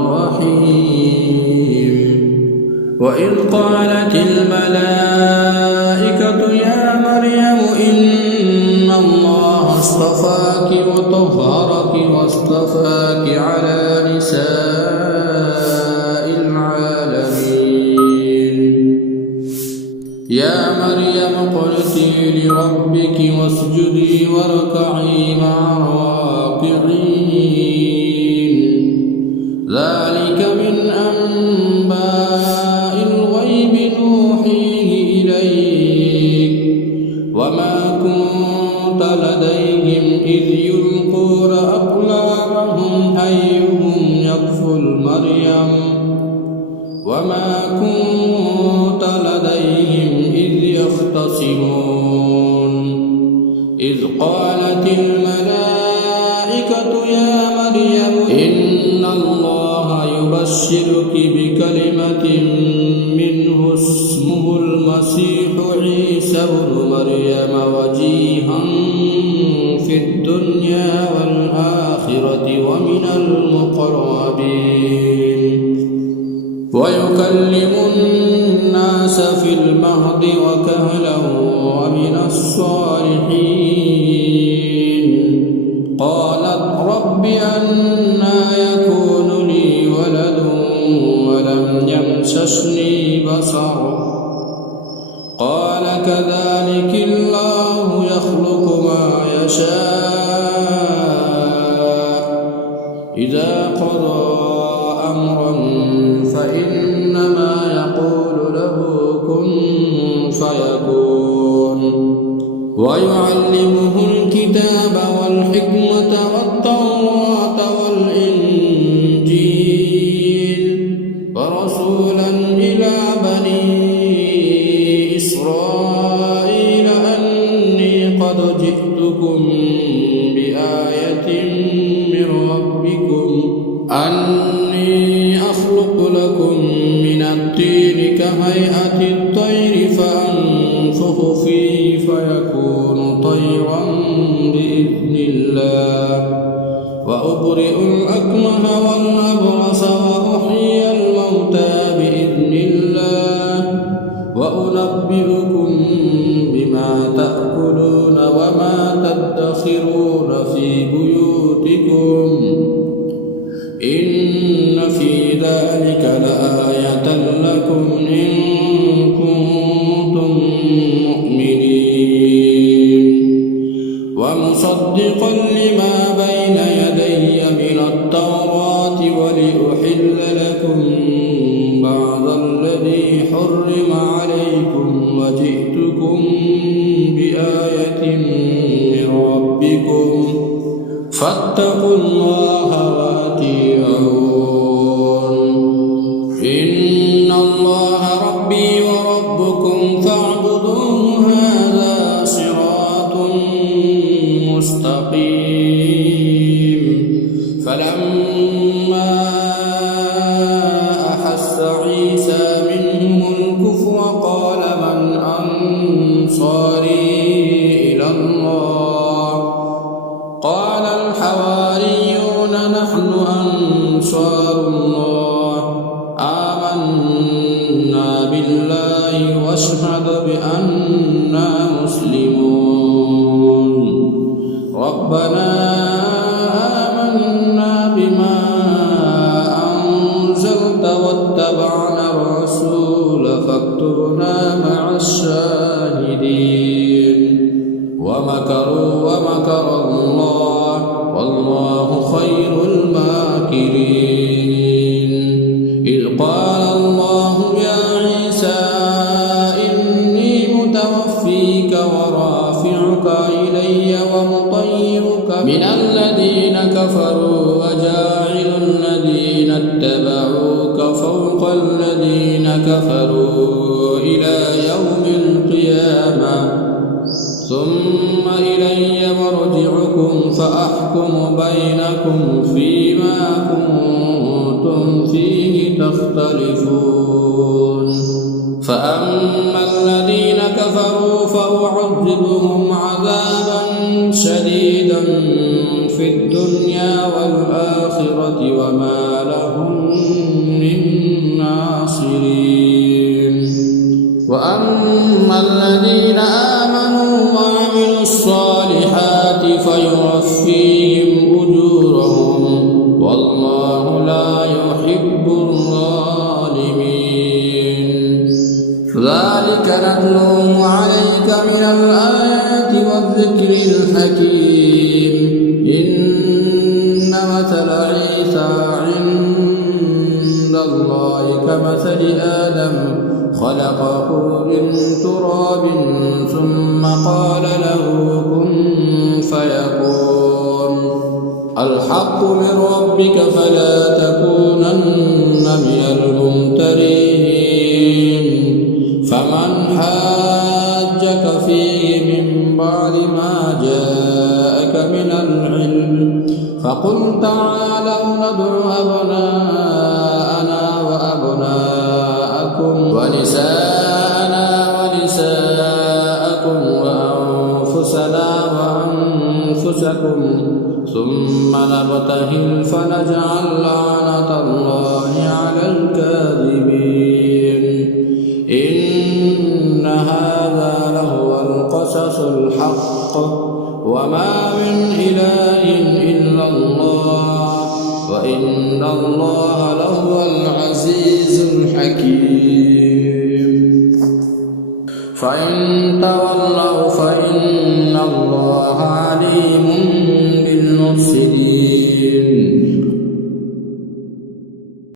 الرحيم وإذ قالت الملائكة يا مريم إن الله اصطفاك وطهرك واصطفاك على نساء العالمين يا مريم اقنتي لربك واسجدي واركعي مع الراكعين ذلك من أنباء الغيب نوحيه إليك وما كنت لديهم إذ يلقون أقلامهم أيهم يكفل مريم وما كنت لديهم إذ يختصمون إذ قالت الملائكة يا مريم إن الله يبشرك بكلمة منه اسمه المسيح عيسى ابن مريم وجيها في الدنيا والآخرة ومن المقربين ويكلم الناس في المهد وكهلا ومن الصالحين قالت رب أنى يكون لي ولد ولم يمسسني بشر قال كذلك الله يخلق ما يشاء إذا قضى أمرا فإنما يقول له كن فيكون ويعلمه الكتاب والحكمة والتوراة والإنجيل ورسولا إلى بني إسرائيل أني قد جئتكم بآية من ربكم أني أخلق لكم من الطين كهيئة الطير فأنفخ فيه فيكون طيرا بإذن الله وأبرئ الأكمه والأبرص وأحيي الموتى بإذن الله وأنبئكم بما تأكلون وما تدخرون في بيوتكم إن في ذلك لآية لكم إن كنتم مؤمنين ومصدقا لما بين يدي من التوراة ولأحل لكم بعض الذي حرم عليكم وجئتكم بآية من ربكم فاتقوا الله وأطيعون إن الله ربي وربكم فاعبدوه هذا صراط مستقيم فلما أحس عيسى منهم الكفر قال من أنصاري إلى الله قال الحواريون نحن أنصار الله آمنا بالله واشهد بأننا مسلمون ربنا آمنا بما أنزلت واتبعنا الرسول فاكتبنا مع الشاهدين ومكروا ومكر الله والله خير الماكرين إذ قال الله يا عيسى إني متوفيك ورافعك إلي ومطيرك من الذين كفروا وجاعل الذين اتبعوك فوق الذين كفروا إلى يوم القيامة ثم إلي مرجعكم فأحكم بينكم فيما كنتم فيه تختلفون فأما الذين كفروا فأعذبهم عذابا شديدا في الدنيا والآخرة وما لهم وأما الذين آمنوا وعملوا الصالحات فيوفيهم أجورهم والله لا يحب الظالمين. ذلك نتلوه عليك من الآيات والذكر الحكيم. إن مثل عيسى عند الله كمثل آدم خلقه من تراب ثم قال له كن فيكون. الحق من ربك فلا تكونن من الممترين. فمن حاجك فيه من بعد ما جاءك من العلم فقل تعالوا ندع أبناءنا وأبناءكم ونساءنا ونساءكم وأنفسنا وأنفسكم ثم نبتهل فنجعل لعنة الله على الكاذبين. إن هذا لهو القصص الحق وما من إله إلا الله وإن الله لهو العزيز الحكيم. فإن تولوا فإن الله عليم بالمفسدين.